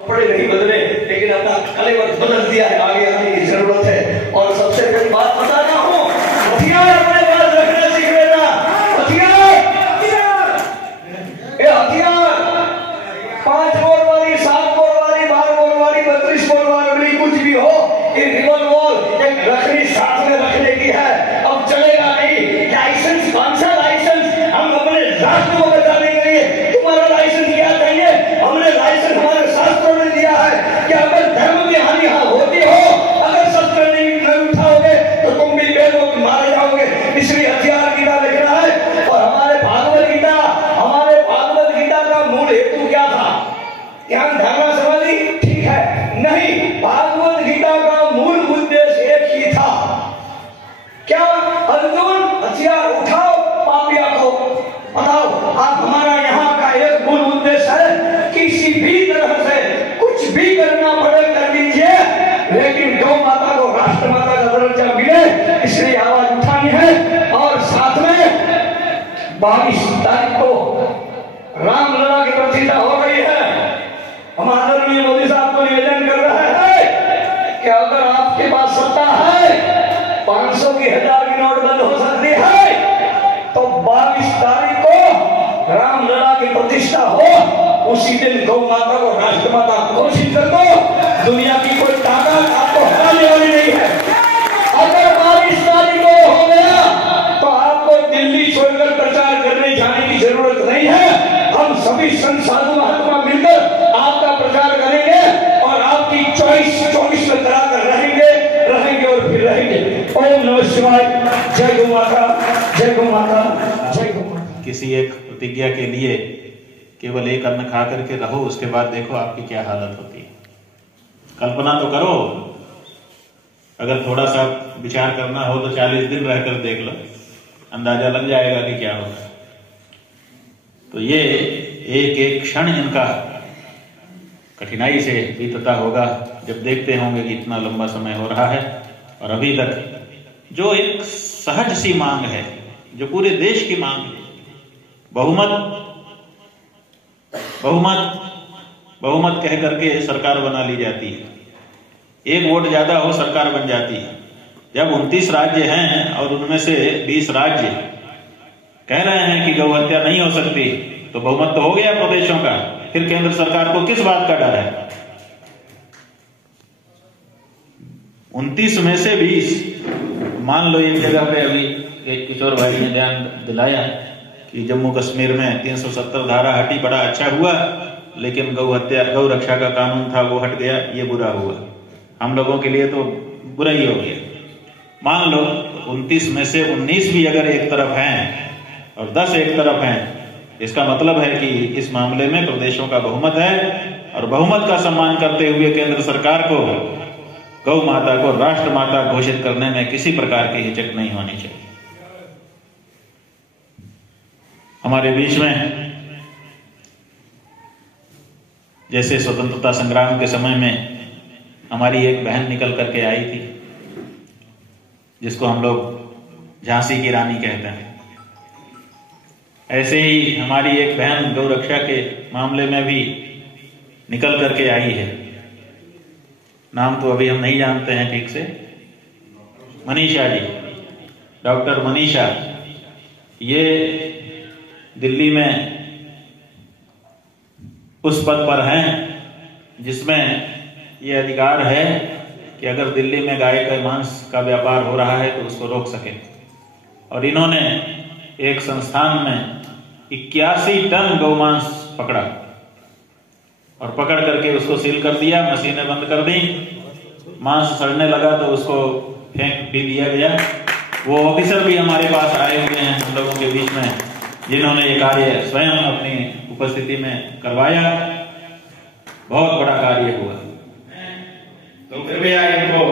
कपड़े नहीं बदले, लेकिन अपना कलेवर बदल दिया है। आगे आने की जरूरत है। और सबसे बड़ी बात बताना हूँ, हथियार अपने पास रखना सीख लेना। हथियार, ये हथियार 5 बोर वाली, 7 बोर वाली, 12 बोर वाली, 32 बोर वाली, कुछ भी हो, ये रिवॉल्वर एक रखनी साथ में रखने की है। अब चलेगा नहीं। लाइसेंस कौन सा लाइसेंस? हम अपने राष्ट्र को बचाने के लिए तुम्हारा लाइसेंस क्या चाहिए? हमने लाइसेंस हमारे शास्त्रों ने दिया है कि अगर धर्म की हानि होती हो, अगर शस्त्र नहीं उठाओगे तो तुम भी बेरों मारे जाओगे। इसलिए हथियार गीता लिख रहा है। और हमारे भागवत गीता का मूल हेतु क्या था? ज्ञान धारणा समाधि, ठीक है? नहीं, भागवत गीता का मूल उद्देश्य एक ही था। क्या? अर्जुन, हथियार उठाओ, पापिया को बताओ। आप हमारा यहाँ का एक मूल उद्देश्य है, किसी भी तरह से कुछ भी करना पड़े कर लीजिए, लेकिन गौ माता को राष्ट्र माता का दर्जा मिले, इसलिए आवाज उठानी है। और साथ में 22 तारीख को रामलला की प्रतिष्ठा हो गई है। हम आदरणीय मोदी साहब को निवेदन कर रहे हैं कि अगर आपके पास सत्ता है, 500 की 1000 की नोट बंद हो सकती है, तो 22 तारीख को रामलला की प्रतिष्ठा हो, उसी दिन गौ माता को राष्ट्र माता घोषित कर दो। दुनिया की कोई ताकत आपको हराने वाली नहीं है। अगर 22 तारीख को हो गया तो आपको दिल्ली छोड़कर प्रचार करने जाने की जरूरत नहीं है। हम सभी संत साधु महात्मा मिलकर आपका प्रचार करेंगे और आपकी चॉइस 24 में कराकर रहेंगे और फिर रहेंगे। ओम नमः शिवाय। जय गौ माता, जय गौ माता, जय गौ माता। किसी एक प्रतिज्ञा के लिए केवल एक अन्न खा करके रहो, उसके बाद देखो आपकी क्या हालत होती है। कल्पना तो करो, अगर थोड़ा सा विचार करना हो तो 40 दिन रहकर देख लो, अंदाजा लग जाएगा कि क्या होगा। तो ये एक एक क्षण इनका कठिनाई से बीतता होगा जब देखते होंगे कि इतना लंबा समय हो रहा है और अभी तक जो एक सहज सी मांग है, जो पूरे देश की मांग है, बहुमत कह करके सरकार बना ली जाती है। एक वोट ज्यादा हो सरकार बन जाती है। जब 29 राज्य हैं और उनमें से 20 राज्य कह रहे हैं कि गौ हत्या नहीं हो सकती, तो बहुमत तो हो गया प्रदेशों का। फिर केंद्र सरकार को किस बात का डर है? 29 में से 20, मान लो एक जगह पे अभी एक किशोर भाई ने ध्यान दिलाया कि जम्मू कश्मीर में 370 धारा हटी, बड़ा अच्छा हुआ, लेकिन गौ रक्षा का कानून था वो हट गया, ये बुरा हुआ। हम लोगों के लिए तो बुरा ही हो गया। मान लो 29 में से 19 भी अगर एक तरफ हैं और 10 एक तरफ हैं, इसका मतलब है कि इस मामले में प्रदेशों का बहुमत है। और बहुमत का सम्मान करते हुए केंद्र सरकार को गौ माता को राष्ट्र माता घोषित करने में किसी प्रकार की हिचक नहीं होनी चाहिए। हमारे बीच में जैसे स्वतंत्रता संग्राम के समय में हमारी एक बहन निकल करके आई थी, जिसको हम लोग झांसी की रानी कहते हैं, ऐसे ही हमारी एक बहन गौ रक्षा के मामले में भी निकल करके आई है। नाम तो अभी हम नहीं जानते हैं ठीक से। मनीषा जी, डॉक्टर मनीषा, ये दिल्ली में उस पद पर हैं जिसमें ये अधिकार है कि अगर दिल्ली में गाय के मांस का व्यापार हो रहा है तो उसको रोक सके। और इन्होंने एक संस्थान में 81 टन गौमांस पकड़ा और पकड़ करके उसको सील कर दिया, मशीनें बंद कर दी। मांस सड़ने लगा तो उसको फेंक भी दिया गया। वो ऑफिसर भी हमारे पास आए हुए हैं हम लोगों के बीच में, जिन्होंने ये कार्य स्वयं अपनी उपस्थिति में करवाया। बहुत बड़ा कार्य हुआ। तो कृपया इनको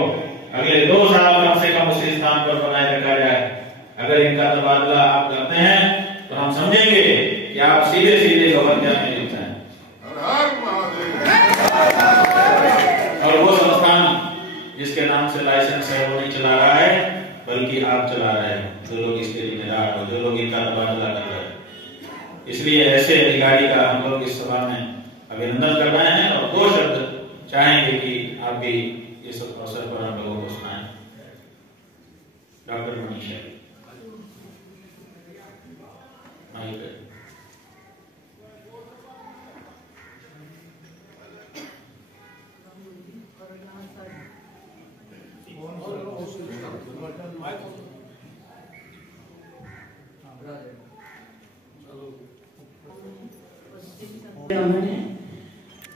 अगले 2 साल कम से कम उसी स्थान पर बनाए रखा जाए। अगर इनका तबादला आप करते हैं तो हम समझेंगे कि आप सीधे सीधे गवर्नर में लिप्त हैं। और वो संस्थान जिसके नाम से लाइसेंस है वो नहीं चला रहा है, बल्कि आप चला रहे हैं, जो लोग इसके जिम्मेदार हो, जो लोग इनका तबादला कर रहे हैं। इसलिए ऐसे अधिकारी का हम लोग इस सभा में अभिनंदन कर रहे हैं। और 2 शब्द चाहिए कि आप भी इस अवसर पर हम लोगों को सुनाएं। डॉक्टर मनीषा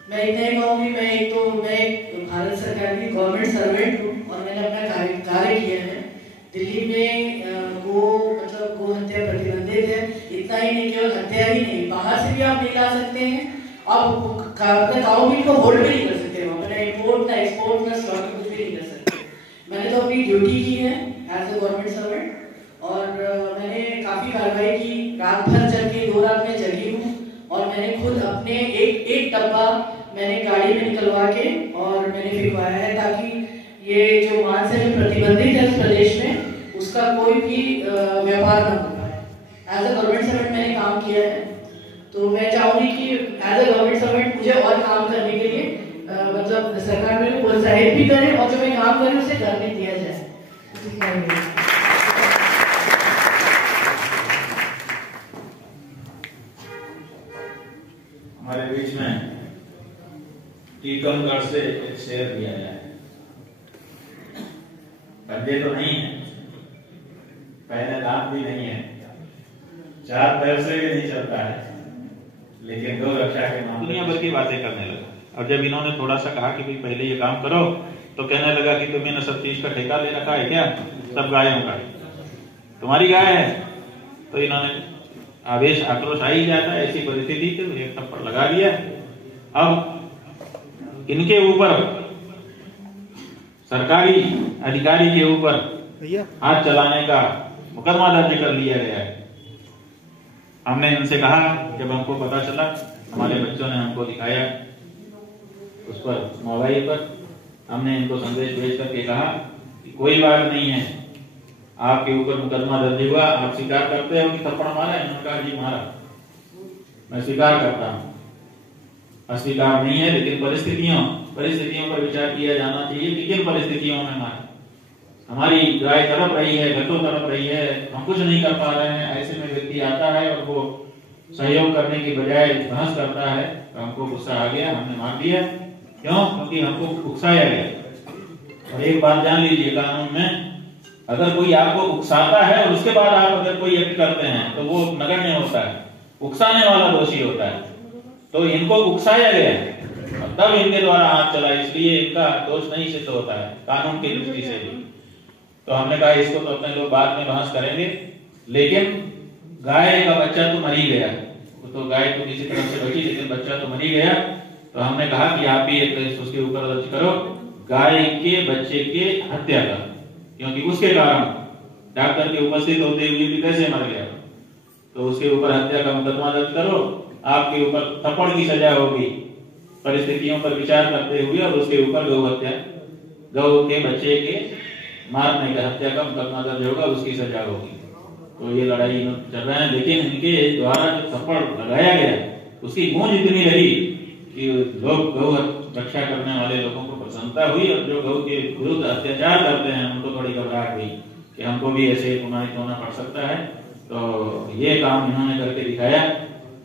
मैं इतना ही कहूँगी, मैं भारत सरकार की गवर्नमेंट सर्वेंट हूँ और मैंने अपना कार्य किया है। दिल्ली में गो हत्या प्रतिबंधित है। इतना ही नहीं, केवल हत्या ही नहीं, बाहर से भी आप नहीं ला सकते हैं। आप काउ मीट को होल्ड भी नहीं कर सकते, ना इम्पोर्ट ना एक्सपोर्ट ना स्टॉक कुछ भी नहीं कर सकते। मैंने तो अपनी ड्यूटी की है एज ए गवर्नमेंट सर्वेंट और मैंने काफी कार्रवाई की। रात भर चल के 2 रात में जगी हूँ और मैंने खुद अपने एक डब्बा मैंने गाड़ी में निकलवा के और मैंने फिरवाया है ताकि ये जो मांस है जो प्रतिबंधित है इस प्रदेश में उसका कोई भी व्यापार न हो पाए। एज ए गवर्नमेंट सर्वेंट मैंने काम किया है, तो मैं चाहूंगी कि एज ए गवर्नमेंट सर्वेंट मुझे और काम करने के लिए सरकार मेरे को प्रोत्साहित भी करे और जो मैं काम करूँ उसे करने दिया जाए। हमारे बीच में टीकमगढ़ से एक शेर दिया गया है। पंजे तो नहीं है, पहले दांत भी नहीं है, 4 पैर से भी नहीं चलता है, लेकिन गौ रक्षा के नाम दुनिया भर की बातें करने लगा। और जब इन्होंने थोड़ा सा कहा कि भाई पहले ये काम करो, तो कहने लगा कि तुम्हें सब चीज का ठेका ले रखा है क्या, सब गायों का, तुम्हारी गाय है। तो इन्होंने आवेश आक्रोश आ ही जाता है, ऐसी परिस्थिथि थी, एक थप्पड़ लगा दिया। अब इनके ऊपर सरकारी अधिकारी के ऊपर हाथ चलाने का मुकदमा दर्ज कर लिया गया है। हमने इनसे कहा, जब हमको पता चला, हमारे बच्चों ने हमको दिखाया उस पर मोबाइल पर, हमने इनको संदेश भेज करके कहा कि कोई बात नहीं है, आपके ऊपर मुकदमा दर्ज हुआ, आप स्वीकार करते हो कि थप्पड़ मारा है? उन्होंने कहा जी मारा, मैं स्वीकार करता हूँ। अस्वीकार नहीं है, लेकिन परिस्थितियों पर विचार किया जाना चाहिए कि किन परिस्थितियों में मारा। हमारी गाय तड़प रही है, घटों तड़प रही है, हम कुछ नहीं कर पा रहे हैं, ऐसे में व्यक्ति आता है और वो सहयोग करने की बजाय बहस करता है, तो हमको गुस्सा आ गया, हमने मार दिया। क्यों? क्योंकि हमको उकसाया गया। और एक बात जान लीजिए, कानून में अगर कोई आपको उकसाता है और उसके बाद आप अगर कोई एक्ट करते हैं तो वो नगण्य होता है, उकसाने वाला दोषी होता है। तो इनको उकसाया गया और तब इनके द्वारा हाथ चला, इसलिए इनका दोष नहीं सिद्ध होता है कानून की दृष्टि से भी। तो हमने कहा इसको तो अपने लोग बाद में बहस करेंगे, लेकिन गाय का बच्चा तो मर ही गया, तो गाय तो किसी तरह से बची, लेकिन बच्चा तो मर ही गया। तो हमने कहा कि आप भी एक उसके ऊपर दर्ज करो, गाय के बच्चे के हत्या का, क्योंकि उसके कारण डॉक्टर के उपस्थित होते हुए भी कैसे मर गया, तो उसके ऊपर हत्या का मुकदमा दर्ज करो, आपके ऊपर थप्पड़ की सजा होगी परिस्थितियों पर विचार करते हुए, और उसके ऊपर गौ हत्या, गौ के बच्चे के मारने का हत्या का मुकदमा दर्ज होगा, उसकी सजा होगी। तो ये लड़ाई चल रहे हैं, लेकिन इनके द्वारा जो थप्पड़ लगाया गया उसकी गूंज इतनी रही कि लोग गौ रक्षा करने वाले लोगों को प्रसन्नता हुई, और जो गौ के विरुद्ध अत्याचार करते हैं उनको थोड़ी घबराहट हुई कि हमको भी ऐसे गुनाहित होना पड़ सकता है। तो ये काम इन्होंने करके दिखाया।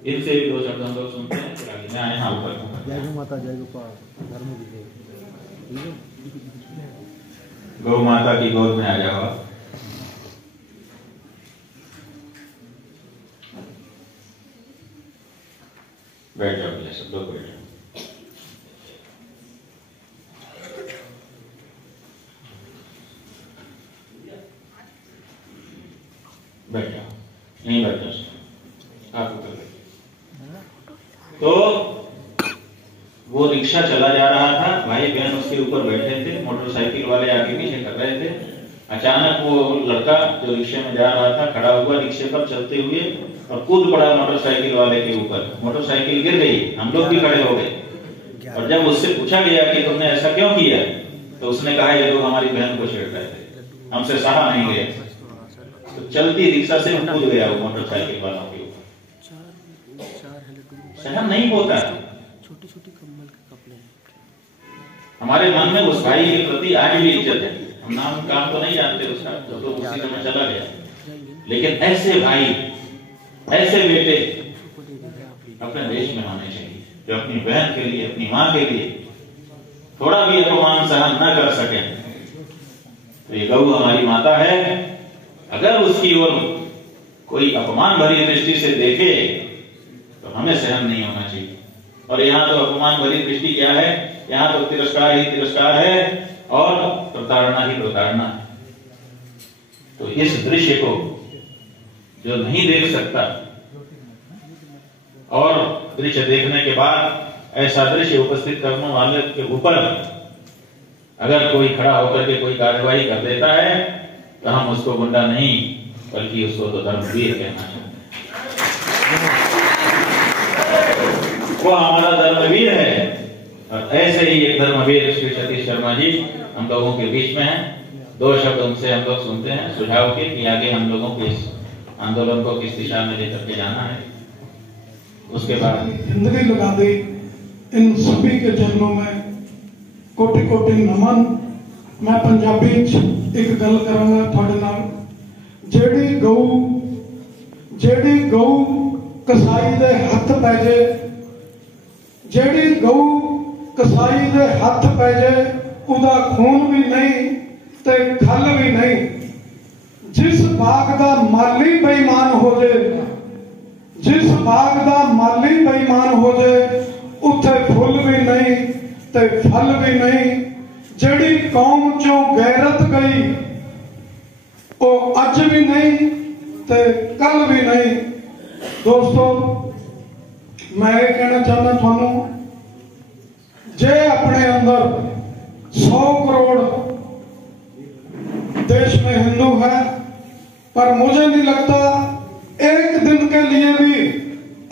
इनसे भी 2 शब्द हम लोग सुनते हैं, फिर आगे मैं आने हाल पर। जय गौ माता, जय गोपाल, धर्म विजय। गौ माता की गोद में आ जाओ। बैठ जाओ, सब लोग बैठ जाओ। बैठ जाओ, नहीं बैठ जाओ, आप ऊपर बैठो। तो वो रिक्शा चला जा रहा था, भाई बहन उसके ऊपर बैठे थे, मोटरसाइकिल वाले आगे पीछे कर रहे थे। अचानक वो लड़का जो रिक्शे में जा रहा था खड़ा हुआ रिक्शे पर चलते हुए और कूद पड़ा मोटरसाइकिल वाले के ऊपर। मोटरसाइकिल गिर गई, हम लोग भी खड़े हो गए। और जब उससे पूछा गया कि तुमने ऐसा क्यों किया, तो उसने कहा ये लोग हमारी बहन को छेड़ रहे थे, हमसे सहा नहीं गया। तो चलती रिक्शा से कूद गया वो मोटरसाइकिल वालों के ऊपर। सहन नहीं होता, छोटी छोटी कम्बल के कपड़े। हमारे मन में उस भाई के प्रति आज भी इज्जत है। हम नाम काम तो नहीं जानते उसका, तो उसी समय चला गया, लेकिन ऐसे भाई, ऐसे बेटे अपने देश में होने चाहिए जो अपनी बहन के लिए, अपनी माँ के लिए थोड़ा भी अपमान सहन न कर सके। तो ये गौ हमारी माता है, अगर उसकी ओर कोई अपमान भरी दृष्टि से देखे तो हमें सहन नहीं होना चाहिए। और यहाँ तो अपमान भरी दृष्टि क्या है, यहाँ तो तिरस्कार ही तिरस्कार है और प्रताड़ना ही प्रताड़ना है। तो इस दृश्य को जो नहीं देख सकता और दृश्य देखने के बाद ऐसा दृश्य उपस्थित करने वाले के ऊपर अगर कोई खड़ा होकर के कोई कार्यवाही कर देता है तो हम उसको गुंडा नहीं बल्कि उसको तो धर्मवीर कहना चाहते हैं। वो हमारा धर्मवीर है और ऐसे ही एक धर्मवीर श्री सतीश शर्मा जी हम लोगों के बीच में हैं। 2 शब्द उनसे हम लोग सुनते हैं सुझाव के कि आगे हम लोगों के इस आंदोलन को किस दिशा में लेकर के जाना है। उसके बाद जिंदगी लगा दी इन सभी के चरणों में कोटि कोटि नमन। मैं पंजाबी एक गल करांगा थोड़े नाल। जेड़ी गऊ कसाई दे हथ पै जे, जेड़ी गऊ कसाई दे हथ पै जे उदा खून भी नहीं ते खल भी नहीं। जिस बाग दा माली बेईमान हो जाए, जिस बाग दा माली बेईमान हो जाए उथे फुल भी नहीं ते फल भी नहीं। जेड़ी कौम चों गैरत गई वो अज भी नहीं ते कल भी नहीं। दोस्तों मैं ये कहना चाहना थानू, जे अपने अंदर 100 करोड़ देश में हिंदू है, पर मुझे नहीं लगता एक दिन के लिए भी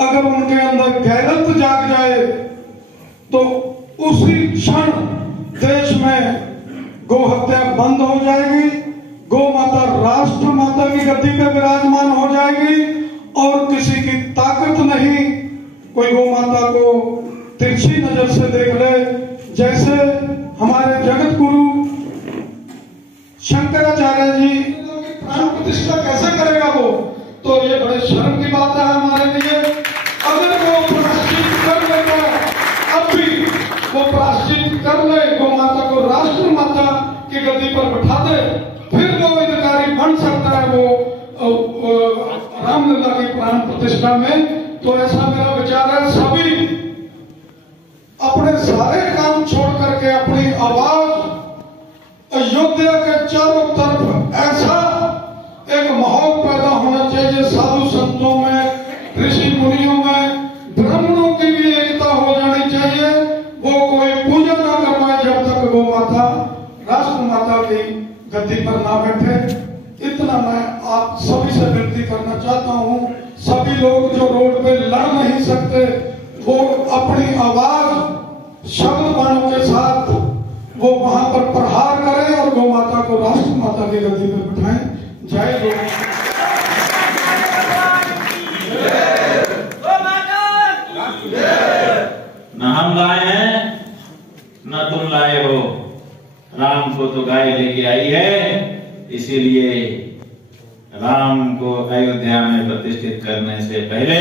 अगर उनके अंदर गैरत जाग जाए तो उसी क्षण देश में गौ हत्या बंद हो जाएगी, गौ माता राष्ट्र माता की गद्दी पे विराजमान हो जाएगी और किसी की ताकत नहीं कोई गौ माता को तिरछी नजर से देख ले। जैसे हमारे जगत गुरु शंकराचार्य जी प्राण प्रतिष्ठा कैसे करेगा वो, तो ये बड़े शर्म की बात है हमारे लिए। अगर वो प्रायश्चित कर लेगा, अब भी वो प्रायश्चित कर ले, गौ माता को राष्ट्र माता की गद्दी पर बैठा दे, फिर वो अधिकारी बन सकता है वो रामलला की प्राण प्रतिष्ठा में। तो ऐसा मेरा विचार है, सभी अपने सारे काम छोड़ करके अपनी आवाज अयोध्या के चारों तरफ ऐसा एक माहौल पैदा होना चाहिए, साधु संतों में, ऋषि मुनियों में, ब्राह्मणों की भी एकता हो जानी चाहिए। वो कोई पूजा ना करवाए जब तक वो माता राष्ट्र माता की गद्दी पर ना बैठे। इतना मैं आप सभी से विनती करना चाहता हूँ। सभी लोग जो रोड पे लड़ नहीं सकते वो अपनी आवाज शब्द बाणों के साथ वो वहां पर प्रहार करें और गौ माता को राष्ट्र माता की गद्दी पर बिठाएं। जय गौ न हम लाए हैं न तुम लाए हो, राम को तो गाय लेके आई है। इसीलिए राम को अयोध्या में प्रतिष्ठित करने से पहले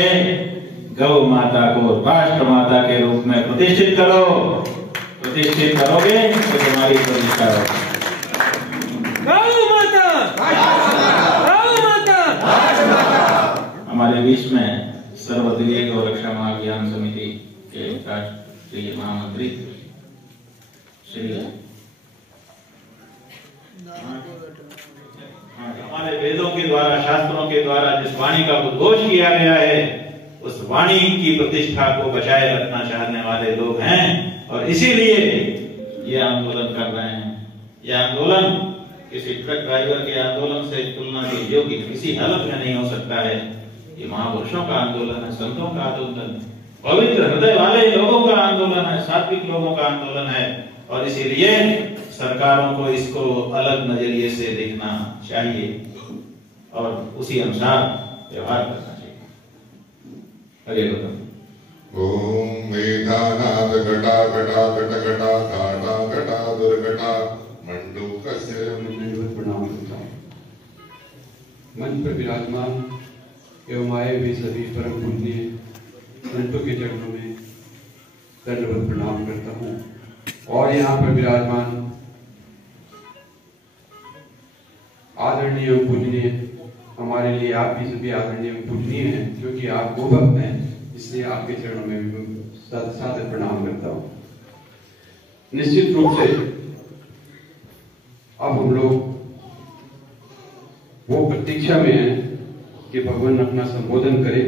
गौ माता को राष्ट्र माता के रूप में प्रतिष्ठित करो। प्रतिष्ठित करोगे तो तुम्हारी प्रतिष्ठा होगी। हमारे बीच में सर्वदलीय गौ रक्षा महाअभियान समिति के राष्ट्रीय महामंत्री श्री हमारे वेदों के द्वारा, शास्त्रों के द्वारा जिस वाणी का उद्घोष किया गया है उस वाणी की प्रतिष्ठा को बचाए रखना चाहने वाले लोग हैं और इसीलिए ये आंदोलन कर रहे हैं। यह आंदोलन किसी ट्रक ड्राइवर के आंदोलन से तुलना के योग्य किसी हालत में नहीं हो सकता है। ये महापुरुषों का आंदोलन है, संतों का आंदोलन है, पवित्र हृदय वाले लोगों का आंदोलन है, सात्विक लोगों का आंदोलन है और इसीलिए सरकारों को इसको अलग नजरिए से देखना चाहिए और उसी अनुसार व्यवहार करना चाहिए। हरे कृष्ण। ओम मेघानाद घटा घटा घट घटा घाटा घट मंच पर विराजमान एवं आए हुए सभी परम पूजनीय संतों के चरणों में दंडवत प्रणाम करता हूँ और यहाँ पर विराजमान आदरणीय एवं पूजनीय, हमारे लिए आप भी सभी आदरणीय एवं पूजनीय हैं, क्योंकि आप वो भक्त हैं, इसलिए आपके चरणों में भी सादर प्रणाम करता हूँ। निश्चित रूप से अब हम लोग वो प्रतीक्षा में हैं कि भगवान अपना संबोधन करे,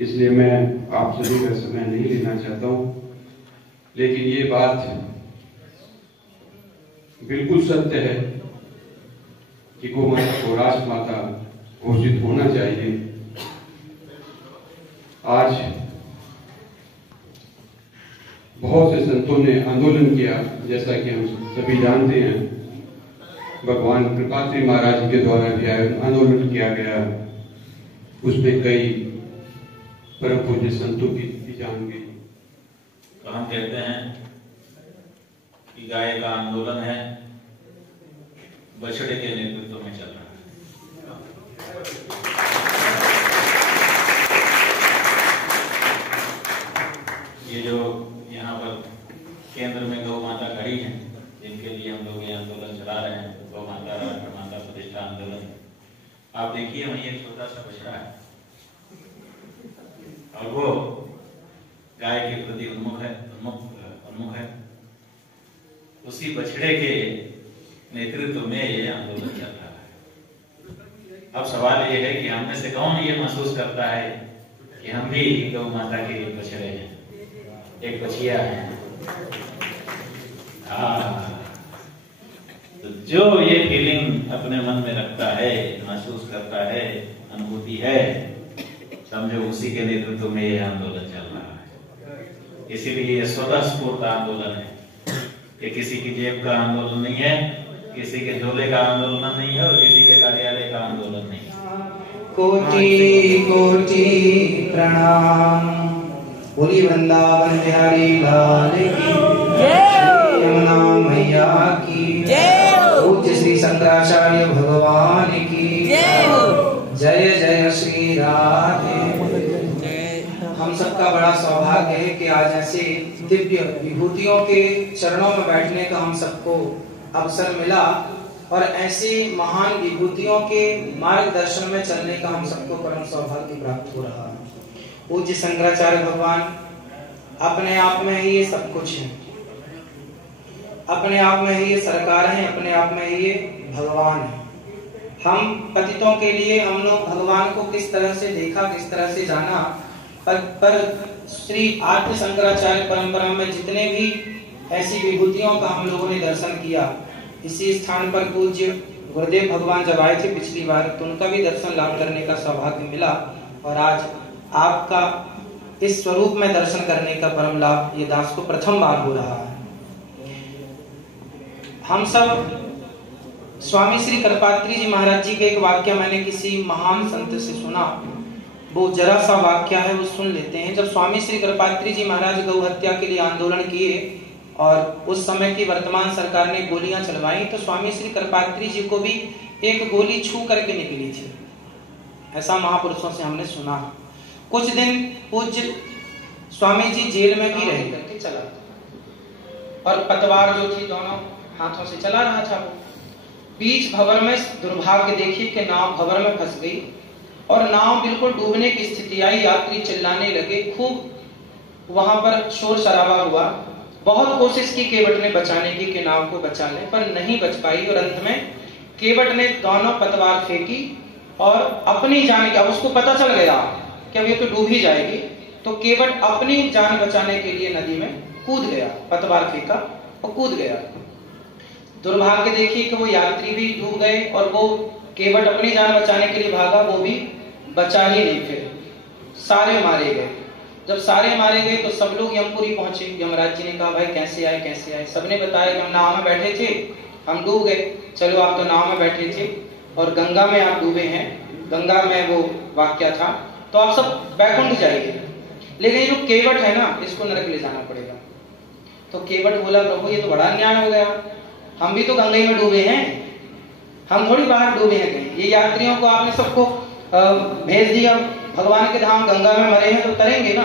इसलिए मैं आप सभी का समय नहीं लेना चाहता हूँ, लेकिन ये बात बिल्कुल सत्य है कि गौ माता को राष्ट्रमाता घोषित होना चाहिए। आज बहुत से संतों ने आंदोलन किया, जैसा कि हम सभी जानते हैं, भगवान कृपात्री महाराज के द्वारा भी आंदोलन किया गया, उसमें कई परम पूज्य संतों की जान गई। तो हम कहते हैं कि गाय का आंदोलन है, बछड़े के नेतृत्व में चल रहा है। ये जो यहाँ पर केंद्र में गौ माता खड़ी है, जिनके लिए हम लोग ये आंदोलन चला रहे हैं, गौ माता राष्ट्र माता प्रतिष्ठा आंदोलन। आप देखिए वहीं एक छोटा सा बछड़ा है और वो गाय के प्रति उन्मुख है। उसी बछड़े के नेतृत्व में ये आंदोलन चल रहा है। अब सवाल ये है कि हम में से कौन ये महसूस करता है कि हम भी गौ माता के बछड़े हैं, एक बछिया है। तो जो ये फीलिंग अपने मन में रखता है, महसूस करता है, अनुभूति है, समझो उसी के नेतृत्व में ये आंदोलन चल रहा है। इसीलिए ये स्वतः स्फूर्त आंदोलन है, ये किसी की जेब का आंदोलन नहीं है, किसी के झोले का आंदोलन नहीं है और किसी के कार्यालय का आंदोलन नहीं है। कोटि कोटि प्रणाम। बोली वृंदावन बिहारी लाल की जय, यमुना मैया की जय, पूज्य श्री शंकराचार्य भगवान की जय, जय जय श्री राधे। हम सबका बड़ा सौभाग्य है कि आज ऐसे दिव्य विभूतियों के चरणों में बैठने का हम सबको अवसर मिला और ऐसे महान विभूतियों के मार्गदर्शन में चलने का हम सबको परम सौभाग्य प्राप्त हो रहा है। पूज्य शंकराचार्य भगवान अपने आप में ही ये सब कुछ है, अपने आप में ही ये सरकार है, अपने आप में ही ये भगवान है। हम पतितों के लिए हम लोग भगवान को किस तरह से देखा, किस तरह से जाना, पर श्री आद्य शंकराचार्य परंपरा में जितने भी ऐसी विभूतियों का हम लोगों ने दर्शन किया, इसी स्थान पर पूज्य गुरुदेव भगवान जब आए थे पिछली बार, तो उनका भी दर्शन लाभ करने का सौभाग्य मिला और आज आपका इस स्वरूप में दर्शन करने का परम लाभ ये दास को प्रथम बार हो रहा है। हम सब स्वामी श्री कृपात्री जी महाराज जी के एक वाक्य मैंने किसी महान संत से सुना, वो जरा सा वाक्य है, वो सुन लेते हैं। जब स्वामी श्री कृपात्री जी महाराज गौ हत्या के लिए आंदोलन किए और उस समय की वर्तमान सरकार ने गोलियां चलवाई, तो स्वामी श्री कृपात्री जी को भी एक गोली छू करके निकली थी, ऐसा महापुरुषों से हमने सुना। कुछ दिन पूज्य स्वामी जी जेल में भी रह करके चला और पतवार जो थी दोनों हाथों से चला रहा था। वो बीच भंवर में दुर्भाग्य देखिए कि नाव भंवर में फंस गई और नाव बिल्कुल डूबने की स्थिति आई। यात्री चिल्लाने लगे, खूब वहां पर शोर शराबा हुआ। बहुत कोशिश की केवट ने बचाने की कि नाव को बचा ले, पर नहीं बच पाई और अंत में केवट ने दोनों पतवार फेंकी और अपनी जान की, अब उसको पता चल गया कि अब ये तो डूब ही जाएगी, तो केवट अपनी जान बचाने के लिए नदी में कूद गया, पतवार फेंका और कूद गया। दुर्भाग्य देखिए कि वो यात्री भी डूब गए और वो केवट अपनी जान बचाने के लिए भागा, वो भी बचा ही नहीं, फिर सारे मारे गए। जब सारे मारे गए तो सब लोग यमपुरी पहुंचे। यमराज जी ने कहा, भाई कैसे आए कैसे आए? सबने बताया कि हम नाव में बैठे थे, हम डूब गए। चलो आप तो नाव में बैठे थे और गंगा में आप डूबे हैं, गंगा में वो वाक्य था, तो आप सब बैकुंठ जाइए, लेकिन जो केवट है ना, इसको नरक ले जाना पड़ेगा। तो केवट बोला, प्रभु ये तो बड़ा अन्याय हो गया, हम भी तो गंगा में डूबे हैं, हम थोड़ी बाहर डूबे हैं कहीं। ये यात्रियों को आपने सबको भेज दिया, भगवान के धाम गंगा में मरे हैं तो तरेंगे ना,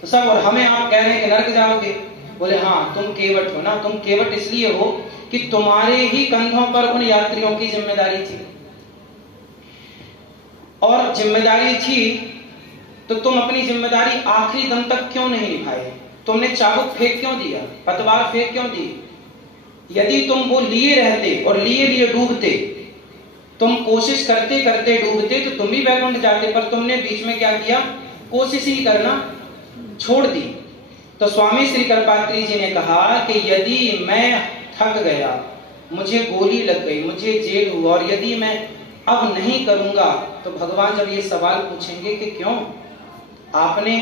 तो सब, और हमें आप कह रहे हैं कि नरक जाओगे। बोले हाँ, तुम केवट हो ना, तुम केवट इसलिए हो कि तुम्हारे ही कंधों पर उन यात्रियों की जिम्मेदारी थी, और जिम्मेदारी थी तो तुम अपनी जिम्मेदारी आखिरी दम तक क्यों नहीं निभाए? तुमने चाबुक फेंक क्यों दिया, पतवार फेंक क्यों दी? यदि तुम वो लिए रहते और लिए लिए डूबते, तुम कोशिश करते करते डूबते तो तुम भी वैकुंठ जाते, पर तुमने बीच में क्या किया? कोशिश ही करना छोड़ दी। तो स्वामी श्री करपात्री जी ने कहा कि यदि मैं थक गया, मुझे गोली लग गई, मुझे जेल हुआ, और यदि मैं अब नहीं करूंगा तो भगवान जब ये सवाल पूछेंगे कि क्यों आपने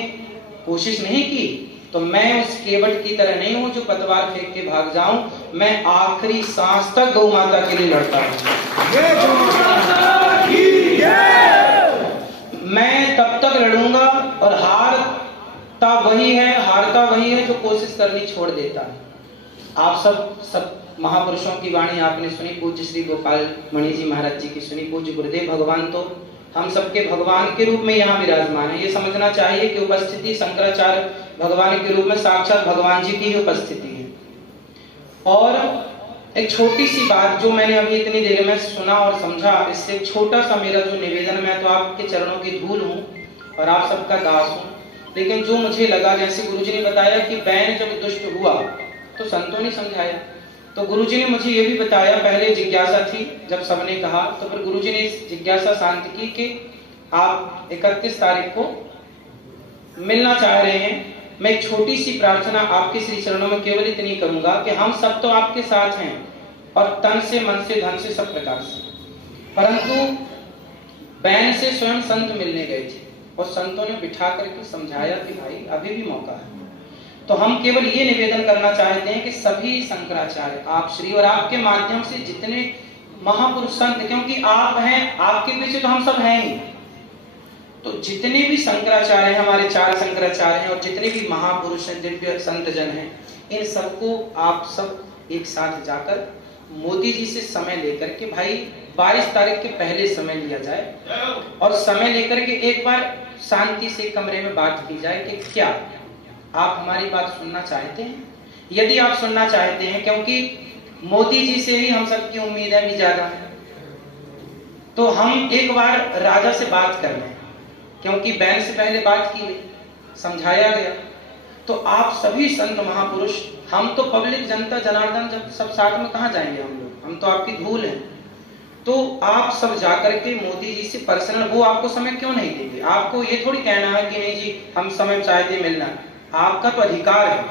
कोशिश नहीं की, तो मैं उस केवट की तरह नहीं हूं जो पतवार फेंक के भाग जाऊं। मैं आखिरी सांस तक गौ माता के लिए लड़ता हूं। मैं तब तक लड़ूंगा, और हारता वही है जो कोशिश करनी छोड़ देता है। आप सब महापुरुषों की वाणी आपने सुनी, पूज्य श्री गोपाल मणि जी महाराज जी की सुनी, पूज्य गुरुदेव भगवान तो हम सबके भगवान के रूप में यहाँ विराजमान है। ये समझना चाहिए कि उपस्थिति शंकराचार्य भगवान के रूप में साक्षात भगवान जी की ही उपस्थिति है। और एक छोटी सी बात जो मैंने अभी इतनी देर में सुना और समझा, इससे छोटा सा मेरा जो निवेदन, मैं तो आपके चरणों की धूल हूँ और आप सबका दास हूँ, लेकिन जो मुझे लगा, जैसे गुरुजी ने बताया कि बैन जब दुष्ट हुआ तो संतों ने समझाया, तो गुरुजी ने मुझे ये भी बताया, पहले जिज्ञासा थी जब सबने कहा, तो फिर गुरुजी ने इस जिज्ञासा शांत की कि आप 31 तारीख को मिलना चाह रहे हैं। मैं एक छोटी सी प्रार्थना आपके श्री चरणों में केवल इतनी करूंगा कि हम सब तो आपके साथ हैं, और तन से, मन से, धन से, सब प्रकार से, परंतु बैन से स्वयं संत मिलने गए थे और संतों ने बिठा करके समझाया कि भाई अभी भी मौका है। तो हम केवल ये निवेदन करना चाहते हैं कि सभी शंकराचार्य, आप श्री और आपके माध्यम से जितने महापुरुष संत, क्योंकि आप हैं, आपके पीछे तो हम सब हैं ही, तो जितने भी शंकराचार्य हैं, हमारे 4 शंकराचार्य हैं, और जितने भी महापुरुष हैं, दिव्य संत जन हैं, इन सबको आप सब एक साथ जाकर मोदी जी से समय लेकर के, भाई 22 तारीख के पहले समय लिया जाए, और समय लेकर के एक बार शांति से कमरे में बात की जाए कि क्या आप हमारी बात सुनना चाहते हैं। यदि आप सुनना चाहते हैं, क्योंकि मोदी जी से ही हम सबकी उम्मीदें भी ज्यादा हैं, तो हम एक बार राजा से बात कर लें, क्योंकि बैन से पहले बात की गई, समझाया गया। तो आप सभी संत महापुरुष, हम तो पब्लिक जनता जनार्दन, जब सब साथ में कहाँ जाएंगे हम लोग, हम तो आपकी धूल हैं। तो आप सब जाकर के मोदी जी से पर्सनल, वो आपको समय क्यों नहीं देंगे? आपको ये थोड़ी कहना है कि नहीं जी हम समय चाहते मिलना, आपका तो अधिकार है।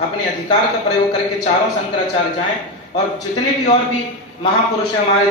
अपने अधिकार का प्रयोग करके चारों शंकराचार्य जाएं, और जितने भी और भी महापुरुष हैं हमारे